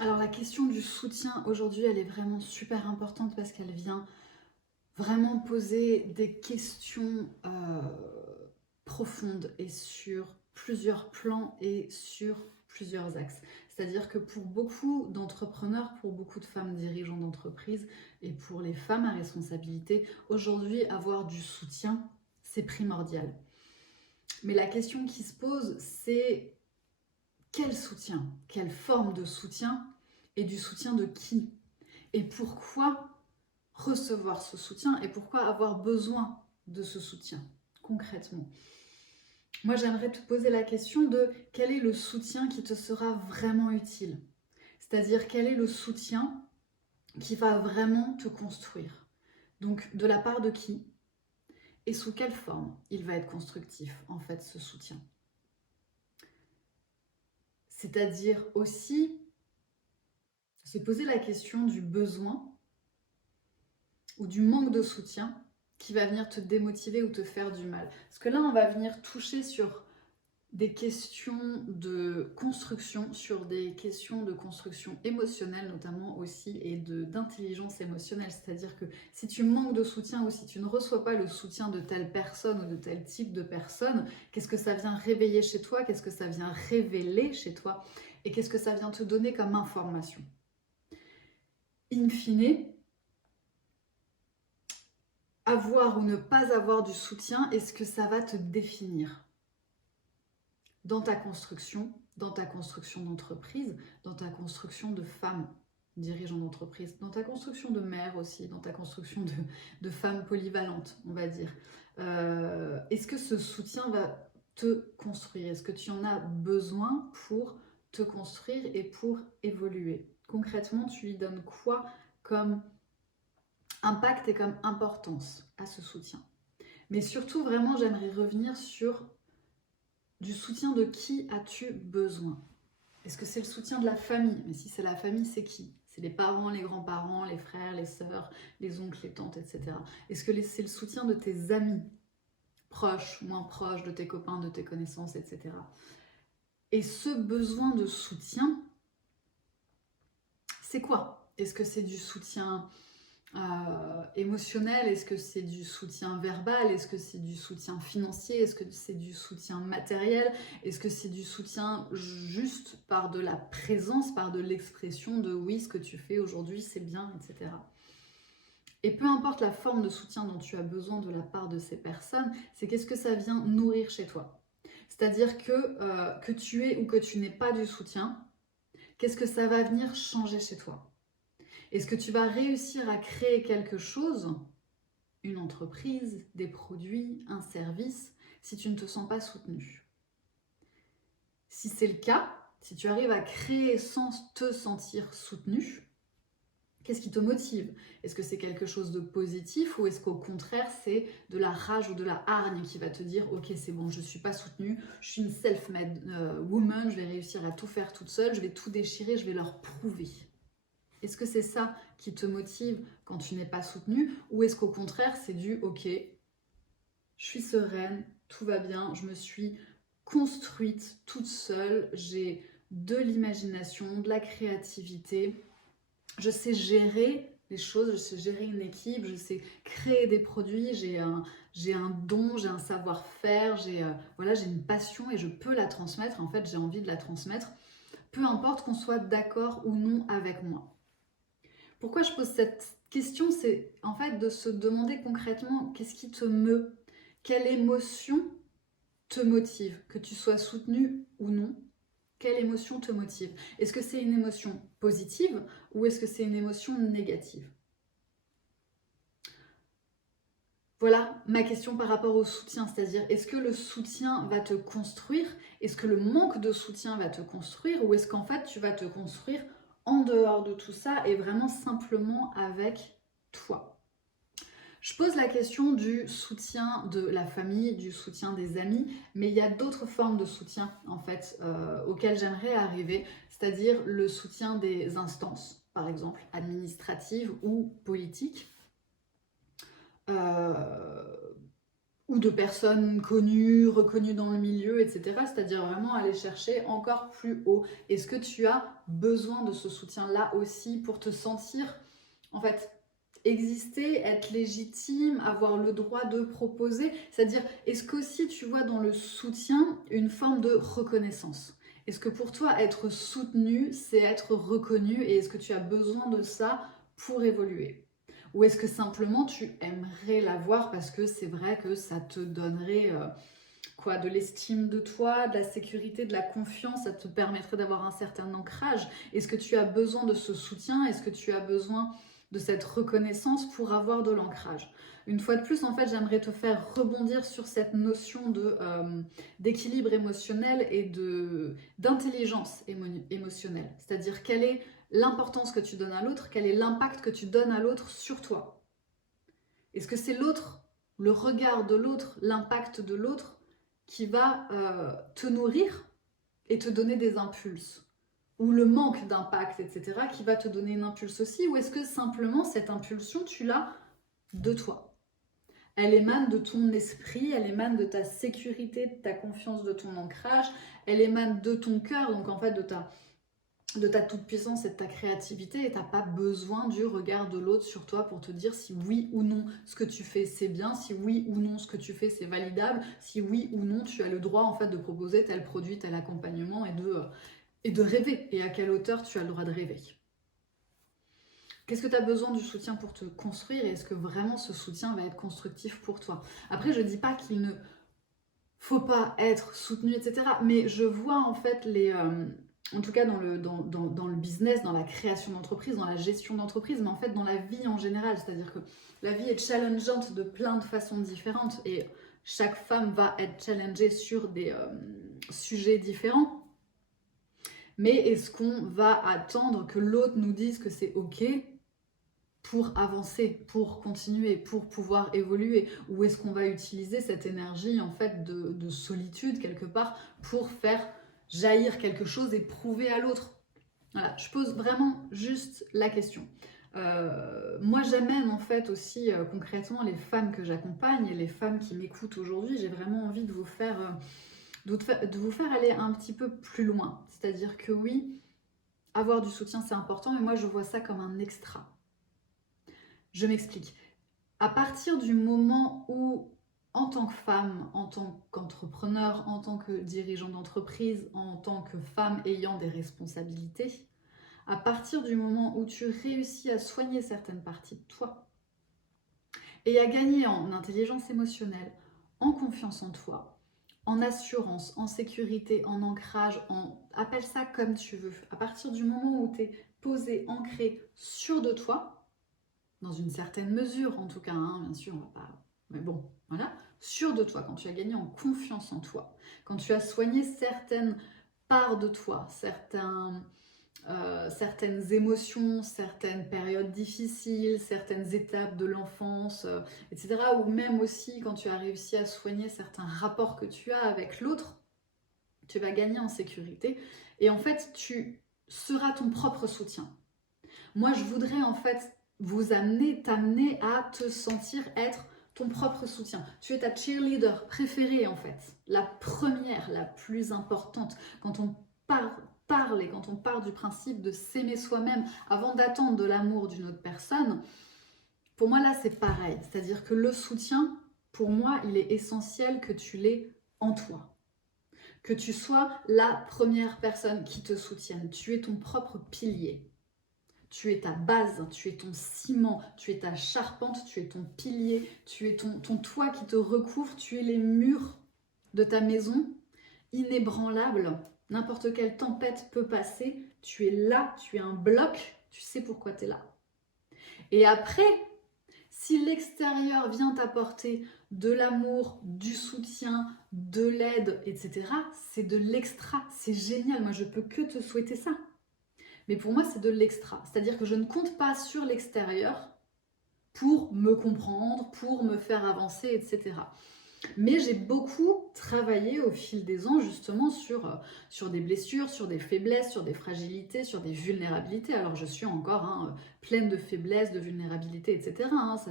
Alors la question du soutien aujourd'hui, elle est vraiment super importante parce qu'elle vient vraiment poser des questions profondes et sur plusieurs plans et sur plusieurs axes. C'est-à-dire que pour beaucoup d'entrepreneurs, pour beaucoup de femmes dirigeantes d'entreprise et pour les femmes à responsabilité, aujourd'hui, avoir du soutien, c'est primordial. Mais la question qui se pose, c'est quel soutien? Quelle forme de soutien? Et du soutien de qui? Et pourquoi recevoir ce soutien? Et pourquoi avoir besoin de ce soutien, concrètement? Moi, j'aimerais te poser la question de quel est le soutien qui te sera vraiment utile? C'est-à-dire quel est le soutien qui va vraiment te construire? Donc, de la part de qui? Et sous quelle forme il va être constructif, en fait, ce soutien? C'est-à-dire aussi se poser la question du besoin ou du manque de soutien qui va venir te démotiver ou te faire du mal. Parce que là, on va venir toucher sur des questions de construction, sur des questions de construction émotionnelle notamment aussi et d'intelligence émotionnelle. C'est-à-dire que si tu manques de soutien ou si tu ne reçois pas le soutien de telle personne ou de tel type de personne, qu'est-ce que ça vient réveiller chez toi? Qu'est-ce que ça vient révéler chez toi? Et qu'est-ce que ça vient te donner comme information? In fine, avoir ou ne pas avoir du soutien, est-ce que ça va te définir dans ta construction d'entreprise, dans ta construction de femme dirigeant d'entreprise, dans ta construction de mère aussi, dans ta construction de femme polyvalente, on va dire. Est-ce que ce soutien va te construire? Est-ce que tu en as besoin pour te construire et pour évoluer? Concrètement, tu lui donnes quoi comme impact et comme importance à ce soutien? Mais surtout, vraiment, j'aimerais revenir sur du soutien de qui as-tu besoin? Est-ce que c'est le soutien de la famille? Mais si c'est la famille, c'est qui? C'est les parents, les grands-parents, les frères, les sœurs, les oncles, les tantes, etc. Est-ce que c'est le soutien de tes amis, proches, moins proches, de tes copains, de tes connaissances, etc. Et ce besoin de soutien, c'est quoi? Est-ce que c'est du soutien émotionnel? Est-ce que c'est du soutien verbal? Est-ce que c'est du soutien financier? Est-ce que c'est du soutien matériel? Est-ce que c'est du soutien juste par de la présence, par de l'expression de oui, ce que tu fais aujourd'hui, c'est bien, etc. Et peu importe la forme de soutien dont tu as besoin de la part de ces personnes, c'est qu'est-ce que ça vient nourrir chez toi. C'est-à-dire que tu aies ou que tu n'aies pas du soutien, qu'est-ce que ça va venir changer chez toi? Est-ce que tu vas réussir à créer quelque chose, une entreprise, des produits, un service, si tu ne te sens pas soutenu? Si c'est le cas, si tu arrives à créer sans te sentir soutenu, qu'est-ce qui te motive? Est-ce que c'est quelque chose de positif ou est-ce qu'au contraire c'est de la rage ou de la hargne qui va te dire ok c'est bon, je ne suis pas soutenue, je suis une self-made woman, je vais réussir à tout faire toute seule, je vais tout déchirer, je vais leur prouver. Est-ce que c'est ça qui te motive quand tu n'es pas soutenu ou est-ce qu'au contraire c'est du ok, je suis sereine, tout va bien, je me suis construite toute seule, j'ai de l'imagination, de la créativité, je sais gérer les choses, je sais gérer une équipe, je sais créer des produits, j'ai un don, j'ai un savoir-faire, voilà, j'ai une passion et je peux la transmettre, en fait j'ai envie de la transmettre, peu importe qu'on soit d'accord ou non avec moi. Pourquoi je pose cette question? C'est en fait de se demander concrètement qu'est-ce qui te meut, quelle émotion te motive, que tu sois soutenu ou non. Quelle émotion te motive? Est-ce que c'est une émotion positive ou est-ce que c'est une émotion négative? Voilà ma question par rapport au soutien, c'est-à-dire est-ce que le soutien va te construire? Est-ce que le manque de soutien va te construire? Ou est-ce qu'en fait tu vas te construire en dehors de tout ça et vraiment simplement avec toi? Je pose la question du soutien de la famille, du soutien des amis, mais il y a d'autres formes de soutien en fait auxquelles j'aimerais arriver, c'est-à-dire le soutien des instances, par exemple administratives ou politiques, euh, ou de personnes connues, reconnues dans le milieu, etc. C'est-à-dire vraiment aller chercher encore plus haut. Est-ce que tu as besoin de ce soutien-là aussi pour te sentir, en fait, exister, être légitime, avoir le droit de proposer? C'est-à-dire, est-ce qu'aussi tu vois dans le soutien une forme de reconnaissance? Est-ce que pour toi, être soutenu, c'est être reconnu, et est-ce que tu as besoin de ça pour évoluer? Ou est-ce que simplement tu aimerais l'avoir parce que c'est vrai que ça te donnerait quoi, de l'estime de toi, de la sécurité, de la confiance, ça te permettrait d'avoir un certain ancrage? Est-ce que tu as besoin de ce soutien? Est-ce que tu as besoin de cette reconnaissance pour avoir de l'ancrage? Une fois de plus, en fait, j'aimerais te faire rebondir sur cette notion d'équilibre émotionnel et d'intelligence émotionnelle. C'est-à-dire, quelle est l'importance que tu donnes à l'autre, quel est l'impact que tu donnes à l'autre sur toi? Est-ce que c'est l'autre, le regard de l'autre, l'impact de l'autre qui va te nourrir et te donner des impulses? Ou le manque d'impact, etc., qui va te donner une impulse aussi? Ou est-ce que simplement cette impulsion, tu l'as de toi? Elle émane de ton esprit, elle émane de ta sécurité, de ta confiance, de ton ancrage, elle émane de ton cœur, donc en fait de ta toute-puissance et de ta créativité, et t'as pas besoin du regard de l'autre sur toi pour te dire si oui ou non ce que tu fais c'est bien, si oui ou non ce que tu fais c'est validable, si oui ou non tu as le droit en fait de proposer tel produit, tel accompagnement, et de rêver, et à quelle hauteur tu as le droit de rêver. Qu'est-ce que tu as besoin du soutien pour te construire, et est-ce que vraiment ce soutien va être constructif pour toi? Après, je dis pas qu'il ne faut pas être soutenu, etc. Mais je vois en fait en tout cas dans le business, dans la création d'entreprise, dans la gestion d'entreprise, mais en fait dans la vie en général. C'est-à-dire que la vie est challengeante de plein de façons différentes, et chaque femme va être challengée sur des sujets différents. Mais est-ce qu'on va attendre que l'autre nous dise que c'est ok pour avancer, pour continuer, pour pouvoir évoluer? Ou est-ce qu'on va utiliser cette énergie en fait de solitude quelque part pour faire jaillir quelque chose et prouver à l'autre? Voilà, je pose vraiment juste la question. Moi j'amène en fait aussi concrètement les femmes que j'accompagne et les femmes qui m'écoutent aujourd'hui. J'ai vraiment envie de vous faire aller un petit peu plus loin. C'est-à-dire que oui, avoir du soutien c'est important, mais moi je vois ça comme un extra. Je m'explique. À partir du moment où, en tant que femme, en tant qu'entrepreneur, en tant que dirigeant d'entreprise, en tant que femme ayant des responsabilités, à partir du moment où tu réussis à soigner certaines parties de toi et à gagner en intelligence émotionnelle, en confiance en toi, en assurance, en sécurité, en ancrage, appelle ça comme tu veux. À partir du moment où tu es posé, ancré, sûr de toi, dans une certaine mesure en tout cas, hein, bien sûr, on va pas... Mais bon, voilà, sûr de toi, quand tu as gagné en confiance en toi, quand tu as soigné certaines parts de toi, certaines émotions, certaines périodes difficiles, certaines étapes de l'enfance, etc. Ou même aussi quand tu as réussi à soigner certains rapports que tu as avec l'autre, tu vas gagner en sécurité. Et en fait, tu seras ton propre soutien. Moi, je voudrais en fait t'amener à te sentir être ton propre soutien. Tu es ta cheerleader préférée en fait. La première, la plus importante. Quand on parle et quand on part du principe de s'aimer soi-même avant d'attendre de l'amour d'une autre personne, pour moi là c'est pareil. C'est-à-dire que le soutien, pour moi, il est essentiel que tu l'aies en toi. Que tu sois la première personne qui te soutienne. Tu es ton propre pilier. Tu es ta base, tu es ton ciment, tu es ta charpente, tu es ton pilier, tu es ton toit qui te recouvre, tu es les murs de ta maison, inébranlable. N'importe quelle tempête peut passer, tu es là, tu es un bloc, tu sais pourquoi tu es là. Et après, si l'extérieur vient t'apporter de l'amour, du soutien, de l'aide, etc., c'est de l'extra, c'est génial, moi je peux que te souhaiter ça. Mais pour moi, c'est de l'extra. C'est-à-dire que je ne compte pas sur l'extérieur pour me comprendre, pour me faire avancer, etc. Mais j'ai beaucoup travaillé au fil des ans justement sur des blessures, sur des faiblesses, sur des fragilités, sur des vulnérabilités. Alors je suis encore pleine de faiblesses, de vulnérabilités, etc. Ça,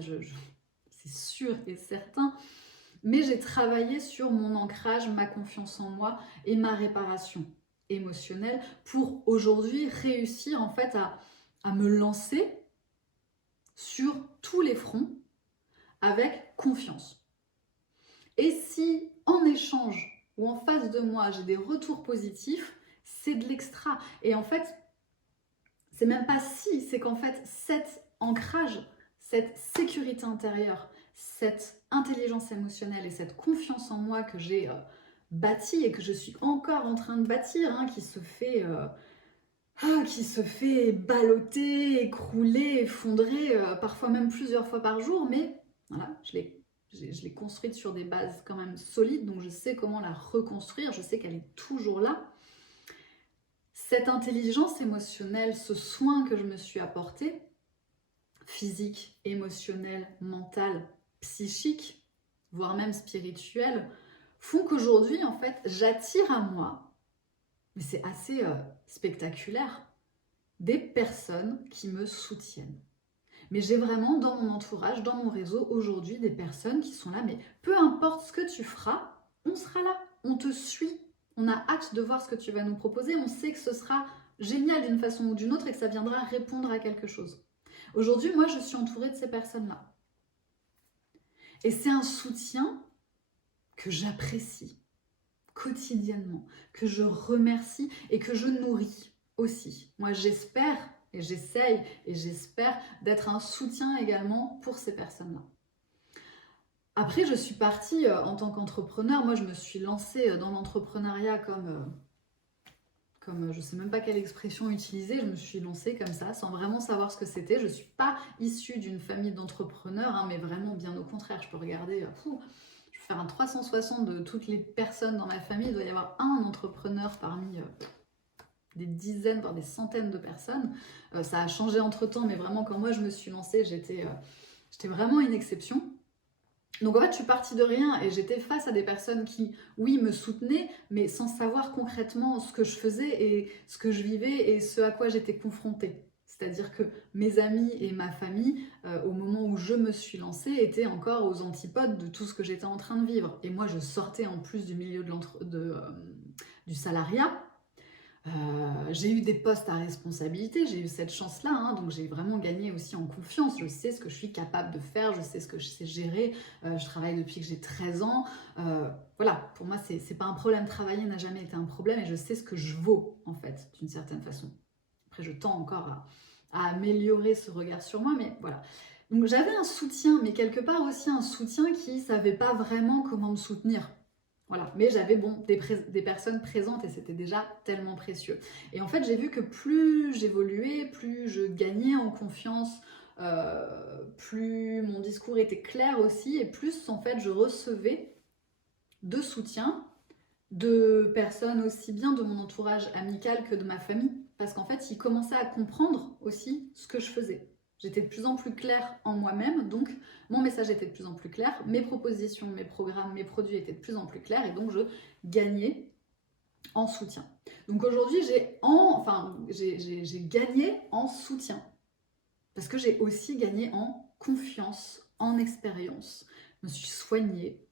c'est sûr et certain. Mais j'ai travaillé sur mon ancrage, ma confiance en moi et ma réparation émotionnelle pour aujourd'hui réussir en fait à me lancer sur tous les fronts avec confiance. Et si en échange ou en face de moi j'ai des retours positifs, c'est de l'extra. Et en fait, c'est même pas si, c'est qu'en fait cet ancrage, cette sécurité intérieure, cette intelligence émotionnelle et cette confiance en moi que j'ai bâtie et que je suis encore en train de bâtir, hein, qui se fait balloter, écrouler, effondrer, parfois même plusieurs fois par jour, mais voilà, je l'ai construite sur des bases quand même solides, donc je sais comment la reconstruire, je sais qu'elle est toujours là. Cette intelligence émotionnelle, ce soin que je me suis apporté, physique, émotionnel, mental, psychique, voire même spirituel, font qu'aujourd'hui, en fait, j'attire à moi, mais c'est assez spectaculaire, des personnes qui me soutiennent. Mais j'ai vraiment dans mon entourage, dans mon réseau, aujourd'hui, des personnes qui sont là, mais peu importe ce que tu feras, on sera là, on te suit, on a hâte de voir ce que tu vas nous proposer, on sait que ce sera génial d'une façon ou d'une autre et que ça viendra répondre à quelque chose. Aujourd'hui, moi, je suis entourée de ces personnes-là. Et c'est un soutien que j'apprécie quotidiennement, que je remercie et que je nourris aussi. Moi, j'espère et j'essaye et j'espère d'être un soutien également pour ces personnes-là. Après, je suis partie en tant qu'entrepreneur. Moi, je me suis lancée dans l'entrepreneuriat comme je ne sais même pas quelle expression utiliser. Je me suis lancée comme ça, sans vraiment savoir ce que c'était. Je ne suis pas issue d'une famille d'entrepreneurs, hein, mais vraiment bien au contraire. Je peux regarder, je vais faire un 360 de toutes les personnes dans ma famille. Il doit y avoir un entrepreneur parmi des dizaines, voire des centaines de personnes. Ça a changé entre-temps, mais vraiment, quand moi je me suis lancée, j'étais vraiment une exception. Donc en fait, je suis partie de rien et j'étais face à des personnes qui, oui, me soutenaient, mais sans savoir concrètement ce que je faisais et ce que je vivais et ce à quoi j'étais confrontée. C'est-à-dire que mes amis et ma famille, au moment où je me suis lancée, étaient encore aux antipodes de tout ce que j'étais en train de vivre. Et moi, je sortais en plus du milieu du salariat. J'ai eu des postes à responsabilité, j'ai eu cette chance-là, hein, donc j'ai vraiment gagné aussi en confiance. Je sais ce que je suis capable de faire, je sais ce que je sais gérer. Je travaille depuis que j'ai 13 ans. Voilà, pour moi, c'est pas un problème. Travailler n'a jamais été un problème et je sais ce que je vaux, en fait, d'une certaine façon. Après, je tends encore à améliorer ce regard sur moi, mais voilà. Donc j'avais un soutien, mais quelque part aussi un soutien qui savait pas vraiment comment me soutenir. Voilà, mais j'avais des personnes présentes et c'était déjà tellement précieux. Et en fait, j'ai vu que plus j'évoluais, plus je gagnais en confiance, plus mon discours était clair aussi, et plus en fait je recevais de soutien de personnes aussi bien de mon entourage amical que de ma famille, parce qu'en fait, ils commençaient à comprendre aussi ce que je faisais. J'étais de plus en plus claire en moi-même, donc mon message était de plus en plus clair, mes propositions, mes programmes, mes produits étaient de plus en plus clairs, et donc je gagnais en soutien. Donc aujourd'hui, j'ai gagné en soutien, parce que j'ai aussi gagné en confiance, en expérience. Je me suis soignée,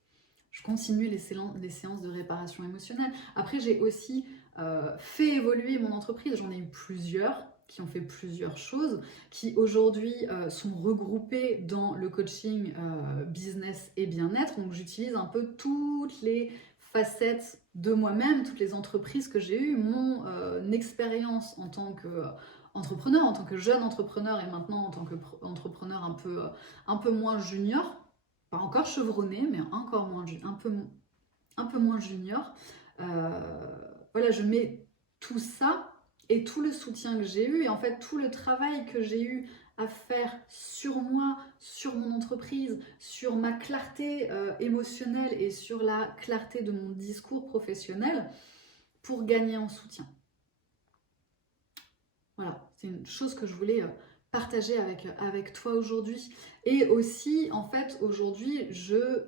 je continue les séances de réparation émotionnelle. Après, j'ai aussi fait évoluer mon entreprise. J'en ai eu plusieurs qui ont fait plusieurs choses, qui aujourd'hui sont regroupées dans le coaching business et bien-être. Donc, j'utilise un peu toutes les facettes de moi-même, toutes les entreprises que j'ai eues, mon expérience en tant qu'entrepreneur, en tant que jeune entrepreneur et maintenant en tant qu'entrepreneur un peu moins junior, pas encore chevronné, mais encore moins, un peu moins junior. Voilà, je mets tout ça et tout le soutien que j'ai eu et en fait tout le travail que j'ai eu à faire sur moi, sur mon entreprise, sur ma clarté émotionnelle et sur la clarté de mon discours professionnel pour gagner en soutien. Voilà, c'est une chose que je voulais partager avec toi aujourd'hui. Et aussi, en fait, aujourd'hui, je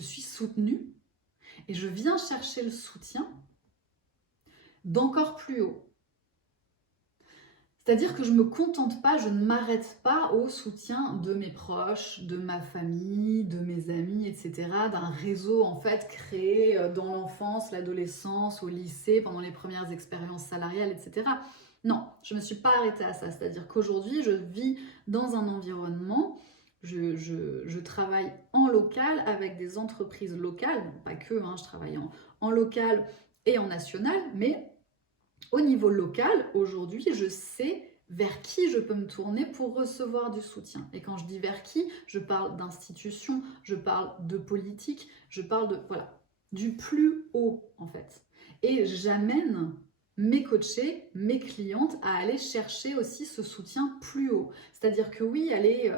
suis soutenue et je viens chercher le soutien d'encore plus haut. C'est-à-dire que je ne me contente pas, je ne m'arrête pas au soutien de mes proches, de ma famille, de mes amis, etc. D'un réseau en fait créé dans l'enfance, l'adolescence, au lycée, pendant les premières expériences salariales, etc. Non, je ne me suis pas arrêtée à ça. C'est-à-dire qu'aujourd'hui, je vis dans un environnement, je travaille en local avec des entreprises locales, pas que, hein, je travaille en local et en national, mais au niveau local, aujourd'hui, je sais vers qui je peux me tourner pour recevoir du soutien. Et quand je dis vers qui, je parle d'institutions, je parle de politique, je parle de, voilà, du plus haut en fait. Et j'amène mes coachés, mes clientes à aller chercher aussi ce soutien plus haut. C'est-à-dire que oui, aller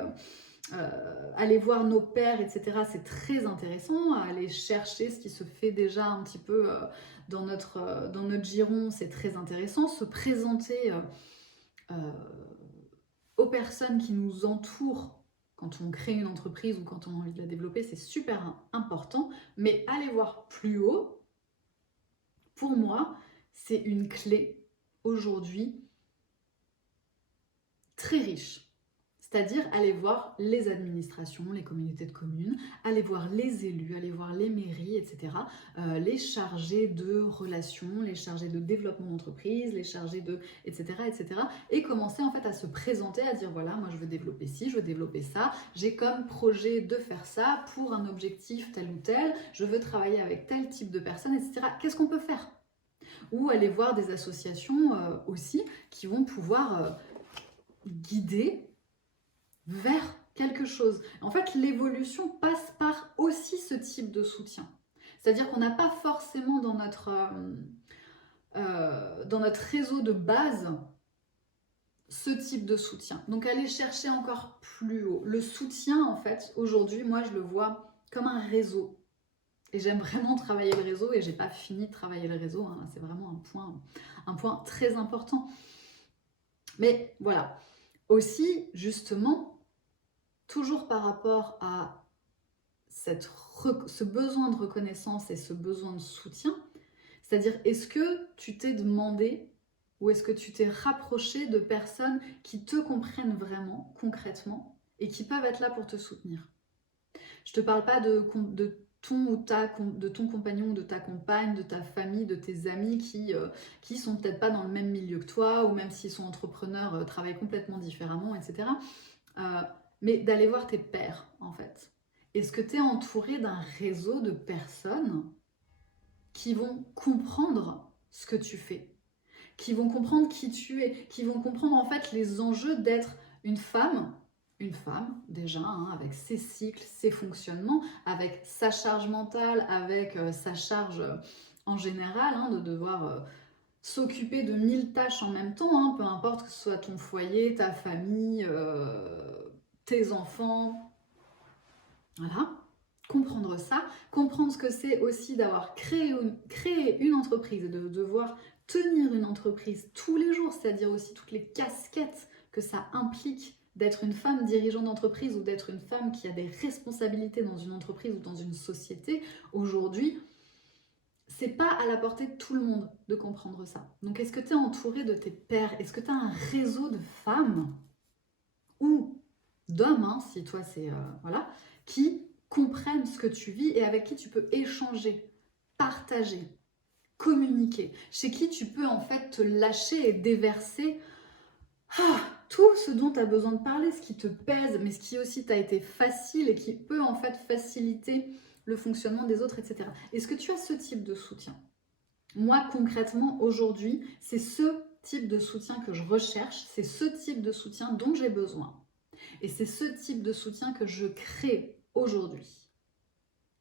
voir nos pairs, etc., c'est très intéressant, aller chercher ce qui se fait déjà un petit peu dans notre giron, c'est très intéressant, se présenter aux personnes qui nous entourent quand on crée une entreprise ou quand on a envie de la développer, c'est super important, mais aller voir plus haut, pour moi, c'est une clé aujourd'hui très riche. C'est-à-dire aller voir les administrations, les communautés de communes, aller voir les élus, aller voir les mairies, etc., les chargés de relations, les chargés de développement d'entreprise, les chargés de, etc., etc., et commencer en fait à se présenter, à dire voilà, moi je veux développer ci, je veux développer ça, j'ai comme projet de faire ça pour un objectif tel ou tel, je veux travailler avec tel type de personnes, etc. Qu'est-ce qu'on peut faire? Ou aller voir des associations aussi qui vont pouvoir guider vers quelque chose. En fait, l'évolution passe par aussi ce type de soutien. C'est-à-dire qu'on n'a pas forcément dans notre réseau de base ce type de soutien. Donc, aller chercher encore plus haut. Le soutien, en fait, aujourd'hui, moi, je le vois comme un réseau. Et j'aime vraiment travailler le réseau et j'ai pas fini de travailler le réseau. Hein. C'est vraiment un point très important. Mais voilà. Aussi, justement, toujours par rapport à ce besoin de reconnaissance et ce besoin de soutien, c'est-à-dire est-ce que tu t'es demandé ou est-ce que tu t'es rapproché de personnes qui te comprennent vraiment, concrètement, et qui peuvent être là pour te soutenir? Je ne te parle pas de ton compagnon ou de ta compagne, de ta famille, de tes amis qui sont peut-être pas dans le même milieu que toi, ou même s'ils sont entrepreneurs, travaillent complètement différemment, etc. Mais d'aller voir tes pairs, en fait. Est-ce que tu es entouré d'un réseau de personnes qui vont comprendre ce que tu fais, qui vont comprendre qui tu es, qui vont comprendre en fait les enjeux d'être une femme déjà, hein, avec ses cycles, ses fonctionnements, avec sa charge mentale, avec sa charge en général, hein, de devoir s'occuper de 1000 tâches en même temps, hein, peu importe que ce soit ton foyer, ta famille, tes enfants, voilà. Comprendre ça, comprendre ce que c'est aussi d'avoir créé une entreprise et de devoir tenir une entreprise tous les jours, c'est-à-dire aussi toutes les casquettes que ça implique d'être une femme dirigeante d'entreprise ou d'être une femme qui a des responsabilités dans une entreprise ou dans une société. Aujourd'hui, c'est pas à la portée de tout le monde de comprendre ça. Donc, est-ce que tu es entouré de tes pairs? Est-ce que tu as un réseau de femmes ou d'hommes, hein, si toi c'est voilà, qui comprennent ce que tu vis et avec qui tu peux échanger, partager, communiquer, chez qui tu peux en fait te lâcher et déverser tout ce dont tu as besoin de parler, ce qui te pèse, mais ce qui aussi t'a été facile et qui peut en fait faciliter le fonctionnement des autres, etc. Est-ce que tu as ce type de soutien? Moi, concrètement, aujourd'hui, c'est ce type de soutien que je recherche, c'est ce type de soutien dont j'ai besoin. Et c'est ce type de soutien que je crée aujourd'hui.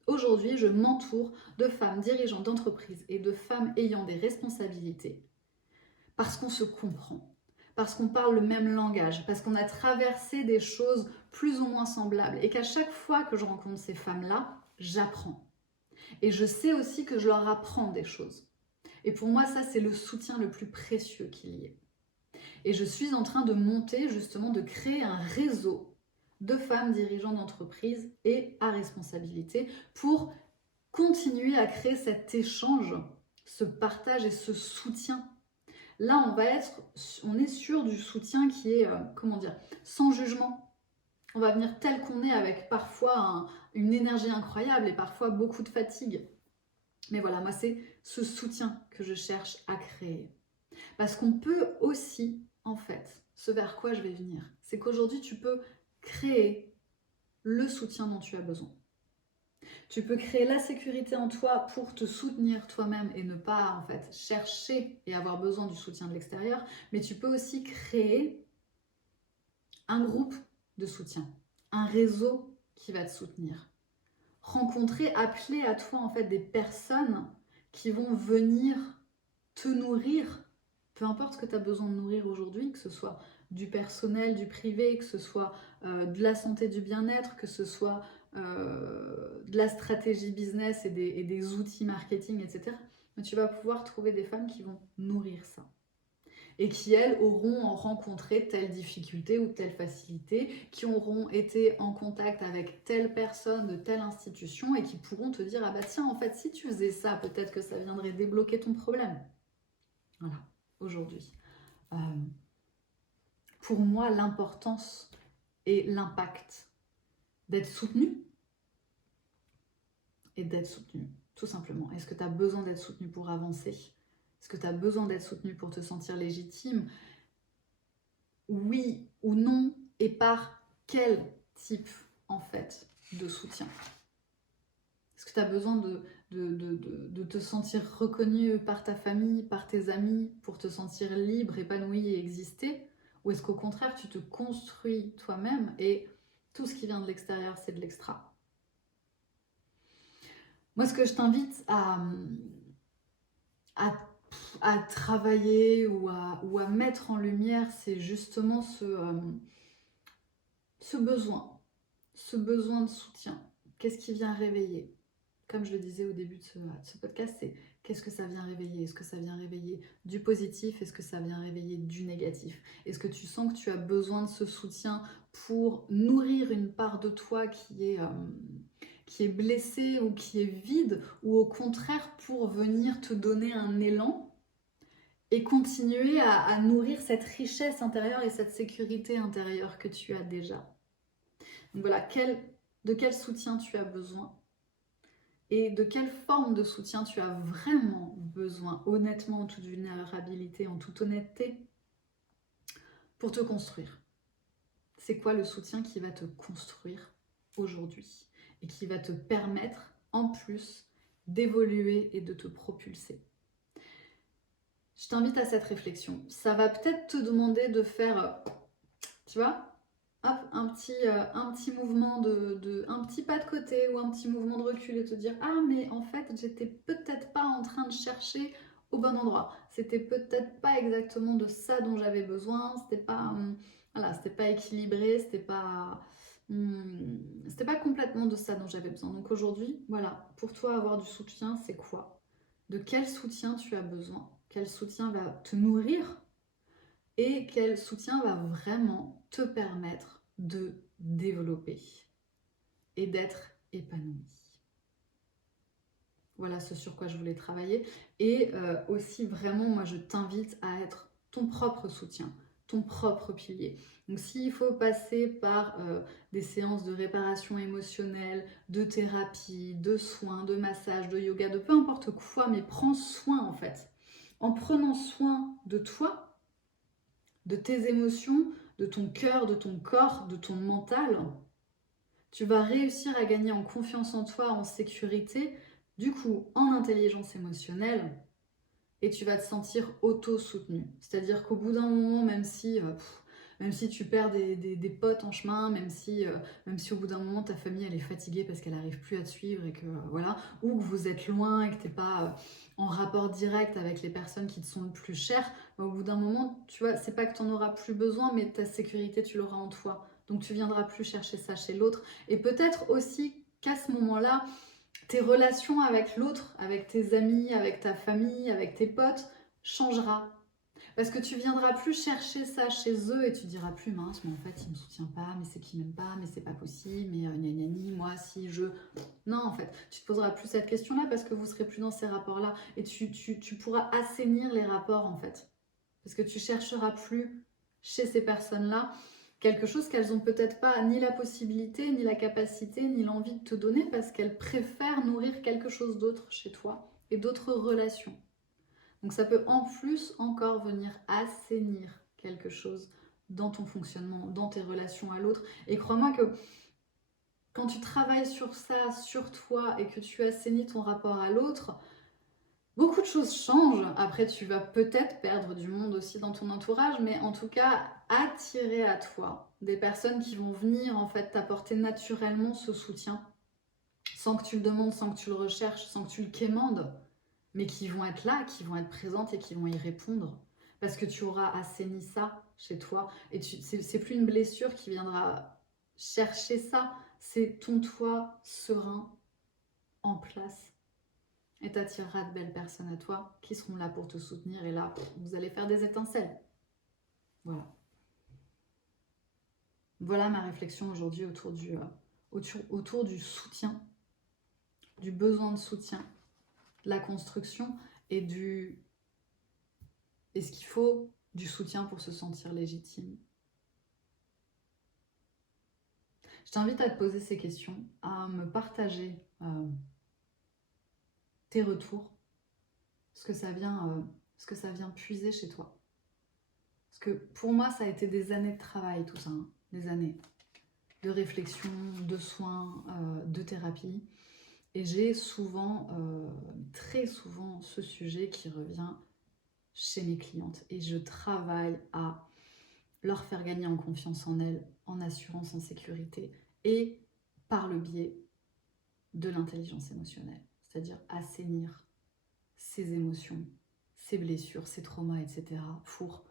Aujourd'hui, je m'entoure de femmes dirigeantes d'entreprise et de femmes ayant des responsabilités parce qu'on se comprend, parce qu'on parle le même langage, parce qu'on a traversé des choses plus ou moins semblables et qu'à chaque fois que je rencontre ces femmes-là, j'apprends. Et je sais aussi que je leur apprends des choses. Et pour moi, ça, c'est le soutien le plus précieux qu'il y ait. Et je suis en train de monter, justement, de créer un réseau de femmes dirigeantes d'entreprise et à responsabilité pour continuer à créer cet échange, ce partage et ce soutien. Là, on est sur du soutien qui est, comment dire, sans jugement. On va venir tel qu'on est avec parfois une énergie incroyable et parfois beaucoup de fatigue. Mais voilà, moi, c'est ce soutien que je cherche à créer. Parce qu'on peut aussi, en fait, ce vers quoi je vais venir, c'est qu'aujourd'hui, tu peux créer le soutien dont tu as besoin. Tu peux créer la sécurité en toi pour te soutenir toi-même et ne pas, en fait, chercher et avoir besoin du soutien de l'extérieur. Mais tu peux aussi créer un groupe de soutien, un réseau qui va te soutenir. Rencontrer, appeler à toi, en fait, des personnes qui vont venir te nourrir, peu importe ce que tu as besoin de nourrir aujourd'hui, que ce soit du personnel, du privé, que ce soit de la santé, du bien-être, que ce soit de la stratégie business et des outils marketing, etc. Mais tu vas pouvoir trouver des femmes qui vont nourrir ça. Et qui, elles, auront rencontré telle difficulté ou telle facilité, qui auront été en contact avec telle personne de telle institution et qui pourront te dire « Ah bah tiens, en fait, si tu faisais ça, peut-être que ça viendrait débloquer ton problème. » Voilà, aujourd'hui. Pour moi, l'importance et l'impact d'être soutenu et d'être soutenu, tout simplement. Est-ce que tu as besoin d'être soutenu pour avancer? Est-ce que tu as besoin d'être soutenu pour te sentir légitime? Oui ou non? Et par quel type, en fait, de soutien? Est-ce que tu as besoin de te sentir reconnu par ta famille, par tes amis, pour te sentir libre, épanoui et exister? Ou est-ce qu'au contraire, tu te construis toi-même et tout ce qui vient de l'extérieur, c'est de l'extra? Moi, ce que je t'invite à travailler ou à mettre en lumière, c'est justement ce besoin de soutien. Qu'est-ce qui vient réveiller? Comme je le disais au début de ce podcast, c'est qu'est-ce que ça vient réveiller? Est-ce que ça vient réveiller du positif? Est-ce que ça vient réveiller du négatif? Est-ce que tu sens que tu as besoin de ce soutien pour nourrir une part de toi qui est blessée ou qui est vide, ou au contraire pour venir te donner un élan et continuer à nourrir cette richesse intérieure et cette sécurité intérieure que tu as déjà? Donc voilà, de quel soutien tu as besoin? Et de quelle forme de soutien tu as vraiment besoin, honnêtement, en toute vulnérabilité, en toute honnêteté, pour te construire? C'est quoi le soutien qui va te construire aujourd'hui et qui va te permettre, en plus, d'évoluer et de te propulser? Je t'invite à cette réflexion. Ça va peut-être te demander de faire, tu vois, hop, un petit mouvement un petit pas de côté ou un petit mouvement de recul et te dire « Ah, mais en fait, j'étais peut-être pas en train de chercher au bon endroit. C'était peut-être pas exactement de ça dont j'avais besoin. C'était pas, voilà, c'était pas équilibré, c'était pas complètement de ça dont j'avais besoin. » Donc aujourd'hui, voilà, pour toi, avoir du soutien, c'est quoi? De quel soutien tu as besoin? Quel soutien va te nourrir? Et quel soutien va vraiment te permettre de développer et d'être épanoui? Voilà ce sur quoi je voulais travailler. Et aussi, vraiment, moi, je t'invite à être ton propre soutien, ton propre pilier. Donc, s'il faut passer par des séances de réparation émotionnelle, de thérapie, de soins, de massage, de yoga, de peu importe quoi, mais prends soin, en fait. En prenant soin de toi, de tes émotions, de ton cœur, de ton corps, de ton mental, tu vas réussir à gagner en confiance en toi, en sécurité, du coup en intelligence émotionnelle, et tu vas te sentir auto-soutenu. C'est-à-dire qu'au bout d'un moment, même si tu perds des potes en chemin, même si au bout d'un moment ta famille elle est fatiguée parce qu'elle n'arrive plus à te suivre et que voilà, ou que vous êtes loin et que tu n'es pas en rapport direct avec les personnes qui te sont le plus chères, au bout d'un moment, tu vois, c'est pas que tu n'en auras plus besoin, mais ta sécurité, tu l'auras en toi. Donc tu viendras plus chercher ça chez l'autre. Et peut-être aussi qu'à ce moment-là, tes relations avec l'autre, avec tes amis, avec ta famille, avec tes potes, changera. Parce que tu viendras plus chercher ça chez eux et tu diras plus mince, mais en fait il me soutient pas, mais c'est qu'il m'aime pas, mais c'est pas possible, mais gna gna gna, moi si je... Non, en fait, tu te poseras plus cette question-là parce que vous serez plus dans ces rapports-là et tu pourras assainir les rapports en fait. Parce que tu chercheras plus chez ces personnes-là quelque chose qu'elles n'ont peut-être pas ni la possibilité, ni la capacité, ni l'envie de te donner parce qu'elles préfèrent nourrir quelque chose d'autre chez toi et d'autres relations. Donc ça peut en plus encore venir assainir quelque chose dans ton fonctionnement, dans tes relations à l'autre. Et crois-moi que quand tu travailles sur ça, sur toi, et que tu assainis ton rapport à l'autre, beaucoup de choses changent. Après, tu vas peut-être perdre du monde aussi dans ton entourage, mais en tout cas, attirer à toi des personnes qui vont venir en fait t'apporter naturellement ce soutien, sans que tu le demandes, sans que tu le recherches, sans que tu le quémandes, mais qui vont être là, qui vont être présentes et qui vont y répondre. Parce que tu auras assaini ça chez toi. Et c'est plus une blessure qui viendra chercher ça, c'est ton toit serein, en place. Et t'attireras de belles personnes à toi qui seront là pour te soutenir. Et là, vous allez faire des étincelles. Voilà. Voilà ma réflexion aujourd'hui autour du soutien, du besoin de soutien, de la construction et ce qu'il faut du soutien pour se sentir légitime. Je t'invite à te poser ces questions, à me partager tes retours, ce que ça vient puiser chez toi. Parce que pour moi, ça a été des années de travail, tout ça, hein, des années de réflexion, de soins, de thérapie. Et j'ai souvent, très souvent, ce sujet qui revient chez mes clientes. Et je travaille à leur faire gagner en confiance en elles, en assurance, en sécurité, et par le biais de l'intelligence émotionnelle. C'est-à-dire assainir ses émotions, ses blessures, ses traumas, etc. pour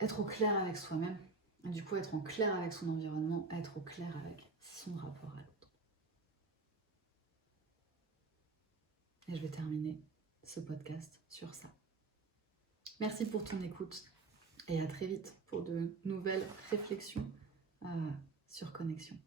être au clair avec soi-même. Et du coup, être en clair avec son environnement, être au clair avec son rapport à l'autre. Et je vais terminer ce podcast sur ça. Merci pour ton écoute et à très vite pour de nouvelles réflexions sur Connexion.